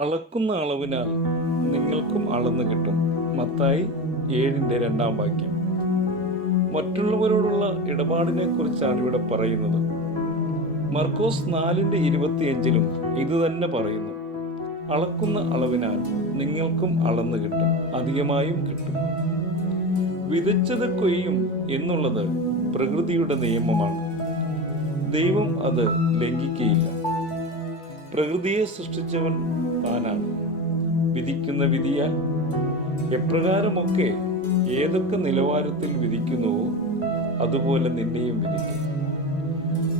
അളക്കുന്ന അളവിനാൽ നിങ്ങൾക്കും അളന്നു കിട്ടും. മത്തായി ഏഴിന്റെ രണ്ടാം വാക്യം. മറ്റുള്ളവരോടുള്ള ഇടപാടിനെ കുറിച്ചാണ് ഇവിടെ പറയുന്നത്. മർക്കോസ് നാലിന്റെ ഇരുപത്തിയഞ്ചിലും ഇത് തന്നെ പറയുന്നു. അളക്കുന്ന അളവിനാൽ നിങ്ങൾക്കും അളന്നു കിട്ടും അധികമായും കിട്ടും. വിതച്ചത് കൊയ്യും എന്നുള്ളത് പ്രകൃതിയുടെ നിയമമാണ്. ദൈവം അത് ലംഘിക്കയില്ല. പ്രകൃതിയെ സൃഷ്ടിച്ചവൻ താനാണ്. വിധിക്കുന്ന വിധിയാൽ എപ്രകാരമൊക്കെ ഏതൊക്കെ നിലവാരത്തിൽ വിധിക്കുന്നുവോ അതുപോലെ നിന്നെയും വിധിക്കും.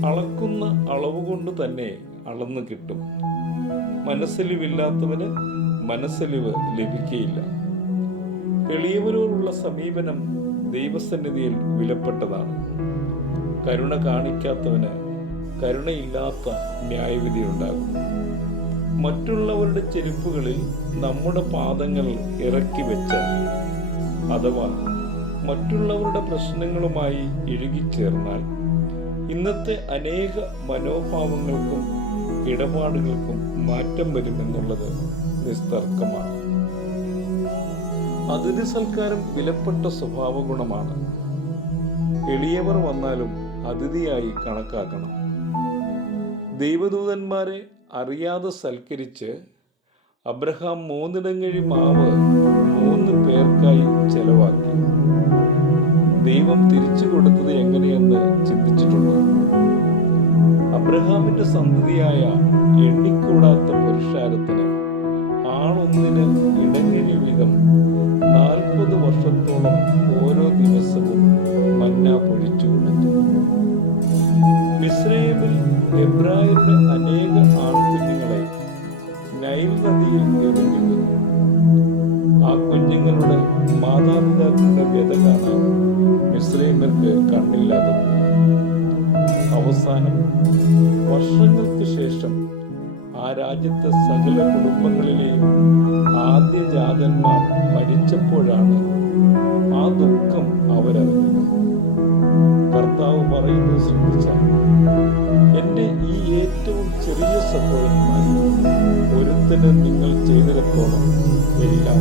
അളക്കുന്ന അളവ് കൊണ്ട് തന്നെ അളന്നു കിട്ടും. മനസ്സലിവില്ലാത്തവന് മനസ്സലിവ് ലഭിക്കയില്ല. എളിയവരോടുള്ള സമീപനം ദൈവസന്നിധിയിൽ വിലപ്പെട്ടതാണ്. കരുണ കാണിക്കാത്തവന് കരുണയില്ലാത്ത ന്യായവിധി ഉണ്ടാകും. മറ്റുള്ളവരുടെ ചെരുപ്പുകളിൽ നമ്മുടെ പാദങ്ങൾ ഇറക്കി വെച്ച അഥവാ മറ്റുള്ളവരുടെ പ്രശ്നങ്ങളുമായി ഇഴുകിച്ചേർന്നാൽ ഇന്നത്തെ അനേക മനോഭാവങ്ങൾക്കും ഇടപാടുകൾക്കും മാറ്റം വരുമെന്നുള്ളത് നിസ്തർക്കമാണ്. അതിഥി സൽക്കാരം വിലപ്പെട്ട സ്വഭാവ ഗുണമാണ് എളിയവർ വന്നാലും അതിഥിയായി കണക്കാക്കണം. ദൈവദൂതന്മാരെ അറിയാതെ സൽക്കരിച്ച് അബ്രഹാം മൂന്നിടങ്ങഴി മാവ് മൂന്ന് പേർക്കായി ചെലവാക്കി. ദൈവം തിരിച്ചു കൊടുത്തത് എങ്ങനെയെന്ന് ചിന്തിച്ചിട്ടുണ്ട്. അബ്രഹാമിന്റെ സന്തതിയായ എണ്ണിക്കൂടാത്ത പുരുഷാരത്തിന് ആളൊന്നിന് ഇടങ്ങഴി വീതം നാൽപ്പത് വർഷത്തോളം ഓരോ മിസ്രൈമിൽ എബ്രായരുടെ അനേക ആൺകുഞ്ഞുങ്ങളെ നൈൽ നദിയിൽ എറിഞ്ഞിരുന്നു ആ കുഞ്ഞുങ്ങളുടെ മാതാപിതാക്കളുടെ വ്യത കാണാൻ മിസ്രൈമർക്ക് കണ്ണില്ലാതെ. അവസാനം വർഷങ്ങൾക്ക് ശേഷം ആ രാജ്യത്തെ സകല കുടുംബങ്ങളിലെയും ആദ്യജാതന്മാർ മരിച്ചപ്പോഴാണ് ആ ദുഃഖം അവരറിഞ്ഞത് ഏറ്റവും ചെറിയ സഹോദരന്മാരിൽ ഒരുത്തന് നിങ്ങൾ ചെയ്തിടത്തോളം എല്ലാം